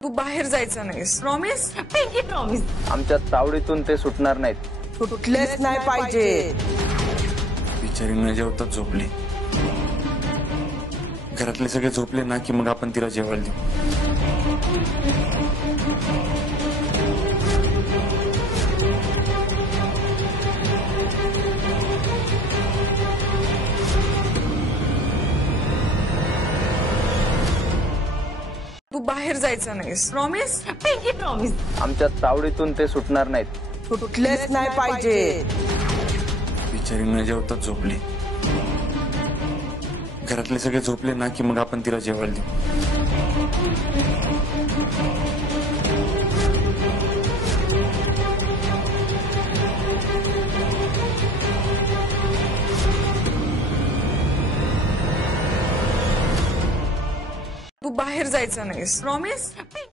तू बाहेर जायचं नाहीस. प्रॉमिस? Pinky promise. आमच्या तावडीतून ते सुटणार नाहीत. सुटलेच नाही पाहिजे. बिचारी न जेवता झोपली. घरातले सगळे झोपले ना की मग आपण तिला जेवायला देऊ. तू बाहेर जायचं नाहीस. प्रॉमिस? Pinky promise. आमच्या तावडीतून ते सुटणार नाहीत. सुटलेच नाही पाहिजे. बिचारी न जेवता झोपली. घरातले सगळे झोपले ना की मग आपण तिला जेवायला देऊ. तू बाहेर जायचं नाहीस. प्रॉमिस?